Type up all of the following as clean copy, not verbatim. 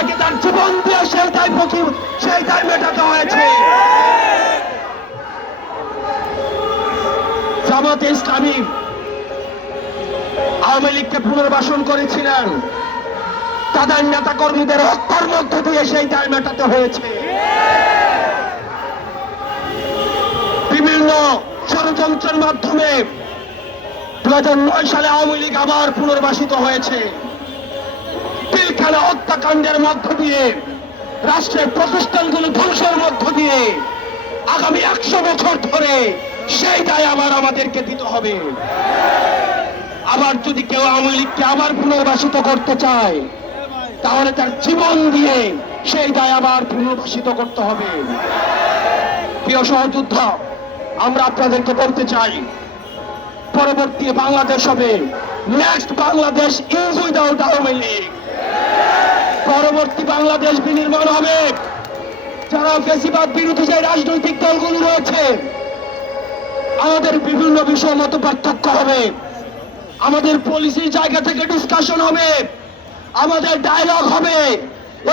আপনাকে তার জীবন দিয়ে সেই দায় মেটাতে হয়েছে। জামাতে ইসলামী আওয়ামী লীগকে পুনর্বাসন করেছিলেন, তাদের নেতা কর্মীদের হত্যার মধ্য দিয়ে সেই দায় মেটাতে হয়েছে। বিভিন্ন ষড়যন্ত্রের মাধ্যমে 2009 সালে আওয়ামী লীগ আবার পুনর্বাসিত হয়েছে। পিলখানা হত্যাকাণ্ডের মধ্য দিয়ে, রাষ্ট্রের প্রতিষ্ঠানগুলো ধ্বংসের মধ্য দিয়ে আগামী 100 বছর ধরে সেই দায় আবার আমাদেরকে দিতে হবে। আবার যদি কেউ আওয়ামী লীগকে আবার পুনর্বাসিত করতে চায়, তাহলে তার জীবন দিয়ে সেই দায় আবার পুনর্বাসিত করতে হবে। প্রিয় সহযোদ্ধা, আমরা আপনাদেরকে বলতে চাই, পরবর্তী বাংলাদেশ হবে, next Bangladesh is without Awami League. পরবর্তী বাংলাদেশ বিনির্মাণ হবে, যারা ফ্যাসিবাদ বিরোধী যে রাজনৈতিক দলগুলো রয়েছে, আমাদের বিভিন্ন বিষয় মত পার্থক্য হবে, আমাদের পলিসির জায়গা থেকে ডিসকাশন হবে, আমাদের ডায়লগ হবে,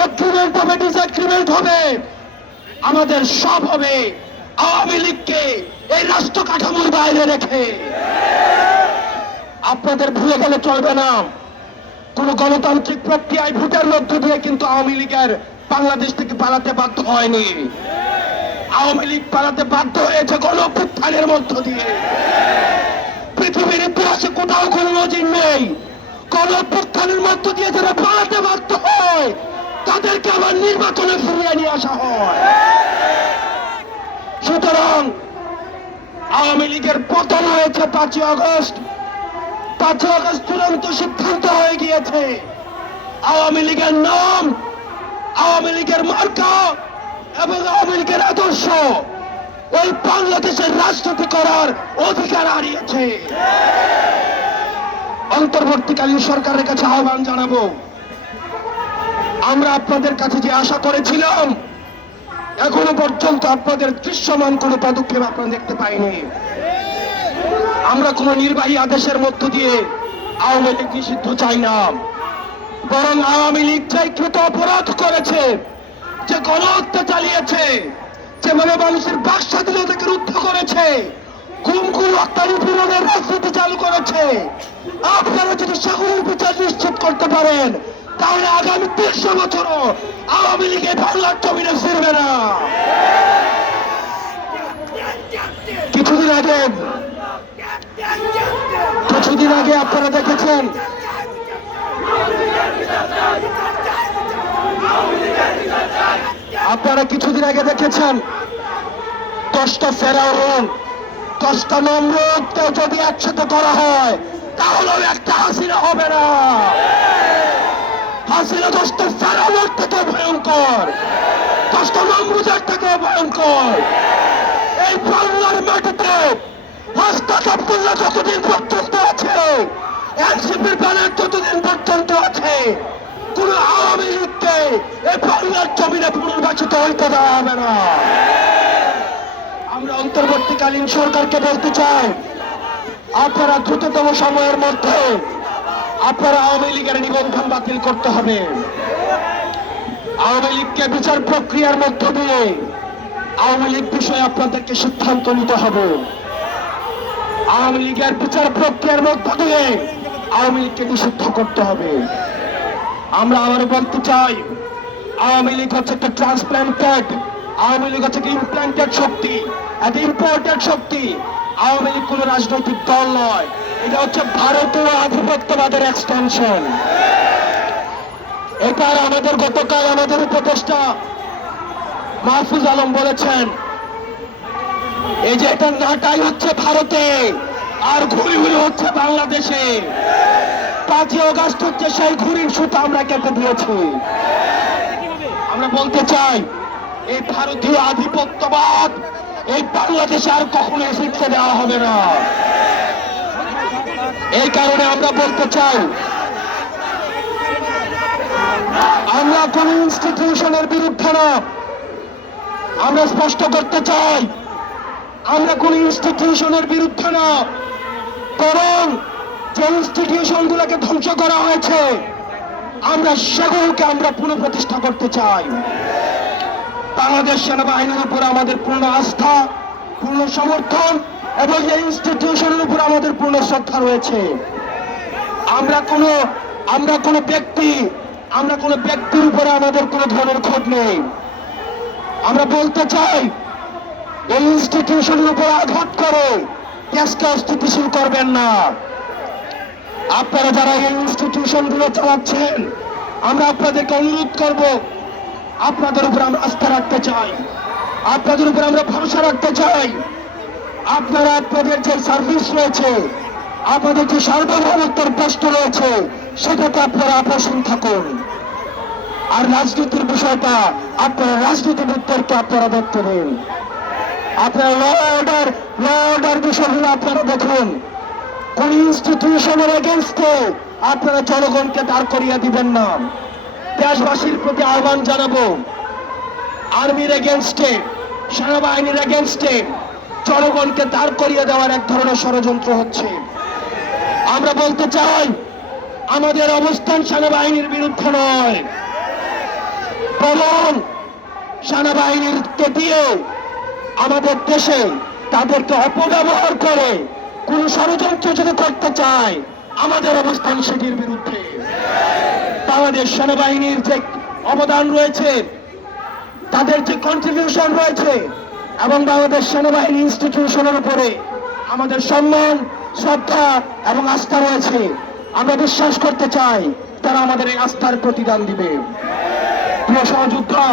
এগ্রিমেন্ট হবে, ডিসএগ্রিমেন্ট হবে, আমাদের সব হবে আওয়ামী লীগকে এই রাষ্ট্র কাঠামোর বাইরে রেখে। আপনাদের ভুলে গেলে চলবে না, কোন গণতান্ত্রিক প্রক্রিয়ায় ভোটের মধ্য দিয়ে কিন্তু আওয়ামী লীগের বাংলাদেশ থেকে পালাতে বাধ্য হয়নি। আওয়ামী লীগ পালাতে বাধ্য হয়েছে গণঅভ্যুত্থানের মধ্য দিয়ে। পৃথিবীর ইতিহাসে কোথাও কোনো নজির নেই, গণঅভ্যুত্থানের মধ্য দিয়ে যারা পালাতে বাধ্য হয় তাদেরকে আবার নির্বাচনে ফিরিয়ে নিয়ে আসা হয়। সুতরাং আওয়ামী লীগের পতন হয়েছে 5ই আগস্ট। 5ই আগস্ট চূড়ান্ত সিদ্ধান্ত হয়ে গিয়েছে, আওয়ামী লীগের নাম, আওয়ামী লীগের মার্কা এবং আওয়ামী লীগের আদর্শ এই বাংলাদেশের রাজনীতি করার অধিকার হারিয়েছে। অন্তর্বর্তীকালীন সরকারের কাছে আহ্বান জানাবো, আমরা আপনাদের কাছে যে আশা করেছিলাম, এখনো পর্যন্ত আপনাদের দৃশ্যমান কোন পদক্ষেপ আপনারা দেখতে পাইনি। আমরা কোন নির্বাহী আদেশের মধ্য দিয়ে আওয়ামী লীগ নিষিদ্ধ চাই না, বরং আওয়ামী লীগ যে কৃত অপরাধ করেছে, যে গণহত্যা চালিয়েছে, যেভাবে মানুষের বাক স্বাধীনতাকে রুদ্ধ করেছে, গুম হত্যা নিপীড়নের রাজনীতি চালু করেছে, আপনারা যদি সকলের বিচার নিশ্চিত করতে পারেন, তাহলে আগামী 300 বছরও আওয়ামী লীগে বাংলার জমিনে ফিরবে না। কিছুদিন আগে আপনারা দেখেছেন, কিছুদিন আগে দেখেছেন 10টা ফেরাউন, 10টা নমরুদকে যদি একসাথে করা হয় তাহলে একটা হাসিনা হবে না। হাসিনা 10টা ফেরাউনের থেকে ভয়ঙ্কর, 10টা নমরুদের থেকে ভয়ঙ্কর। এই বাংলার মাটিতে হাসনাত আব্দুল্লাহ যতদিন পর্যন্ত আছে, এনসিপির ব্যানার যতদিন পর্যন্ত আছে, কোন আওয়ামী লীগকে এই বাংলার জমিনে পুনর্বাসিত হইতে দেওয়া হবে না। আমরা অন্তর্বর্তীকালীন সরকারকে বলতে চাই, আপনারা দ্রুততম সময়ের মধ্যে আপনারা আওয়ামী লীগের নিবন্ধন বাতিল করতে হবে। আওয়ামী লীগকে বিচার প্রক্রিয়ার মধ্য দিয়ে আওয়ামী লীগ বিষয়ে আপনাদেরকে সিদ্ধান্ত নিতে হবে। আওয়ামী লীগের বিচার প্রক্রিয়ার মধ্য দিয়ে আওয়ামী লীগকে নিষিদ্ধ করতে হবে। আমরা আবার বলতে চাই, আওয়ামী লীগ হচ্ছে একটা ট্রান্সপ্লান্টেড, আওয়ামী লীগ হচ্ছে ইমপ্লান্টেড শক্তি, একটা ইম্পোর্টেড শক্তি। আওয়ামী লীগ কোন রাজনৈতিক দল নয়, এটা হচ্ছে ভারতীয় আধিপত্যবাদের এক্সটেনশন। এটার আমাদের গতকাল আমাদের উপদেষ্টা মাহফুজ আলম বলেছেন, এই যে এটা নাটাই হচ্ছে ভারতে আর ঘুরি হচ্ছে বাংলাদেশে। 5ই আগস্ট হচ্ছে সেই ঘুরির সুতা আমরা কেটে দিয়েছি। আমরা বলতে চাই, এই ভারতীয় আধিপত্যবাদ এই বাংলাদেশে আর কখনো শিখতে দেওয়া হবে না। এই কারণে আমরা বলতে চাই, আমরা কোন ইনস্টিটিউশনের বিরুদ্ধে না, আমরা স্পষ্ট করতে চাই, আমরা কোন ইনস্টিটিউশনের বিরুদ্ধে না, বরং যে ইনস্টিটিউশন গুলোকে ধ্বংস করা হয়েছে আমরা সেগুলোকে আমরা পুনঃপ্রতিষ্ঠা করতে চাই। বাংলাদেশ সেনাবাহিনীর উপর আমাদের পূর্ণ আস্থা, পূর্ণ সমর্থন এবং এই ইনস্টিটিউশনের উপর আমাদের পূর্ণ শ্রদ্ধা রয়েছে। আমরা কোনো ব্যক্তির উপরে আমাদের কোনো ধরনের ক্ষোভ নেই। আমরা বলতে চাই, এই ইনস্টিটিউশনের উপর আঘাত করে দেশকে অস্থিতিশীল করবেন না। আপনারা যারা এই ইনস্টিটিউশনগুলো চালাচ্ছেন, আমরা আপনাদেরকে অনুরোধ করব, আপনাদের উপর আমরা আস্থা রাখতে চাই, আপনাদের উপর আমরা ভরসা রাখতে চাই। আপনারা আপনাদের যে সার্ভিস রয়েছে, আপনাদের যে সার্বভৌমত্বের প্রশ্ন রয়েছে, সেটাতে আপনারা আপোষহীন থাকুন। আর রাজনীতির বিষয়টা আপনারা রাজনীতিবিদদেরকে আপনারা দেখতে দিন। আপনারা ল অর্ডার বিষয়গুলো আপনারা দেখুন। কোন ইনস্টিটিউশনের এগেনস্টে আপনারা জনগণকে দাঁড় করিয়ে দিবেন না। দেশবাসীর প্রতি আহ্বান জানাবো, আর্মির এগেনস্টে, সেনাবাহিনীর এগেনস্টে জনগণকে দাঁড় করিয়ে দেওয়ার এক ধরনের ষড়যন্ত্র হচ্ছে। আমরা বলতে চাই, আমাদের অবস্থান সেনাবাহিনীর বিরুদ্ধে নয়, বরং সেনাবাহিনীকে দিয়ে আমাদের দেশে তাদেরকে অপব্যবহার করে কোন ষড়যন্ত্র যদি করতে চায়, আমাদের অবস্থান সেটির বিরুদ্ধে। বাংলাদেশ সেনাবাহিনীর যে অবদান রয়েছে, তাদের যে কন্ট্রিবিউশন রয়েছে, এবং বাংলাদেশ সেনাবাহিনী ইনস্টিটিউশনের উপরে আমাদের সম্মান, শ্রদ্ধা এবং আস্থা রয়েছে। আমরা বিশ্বাস করতে চাই তারা আমাদের এই আস্থার প্রতিদান দিবে। প্রিয় সহযোদ্ধা,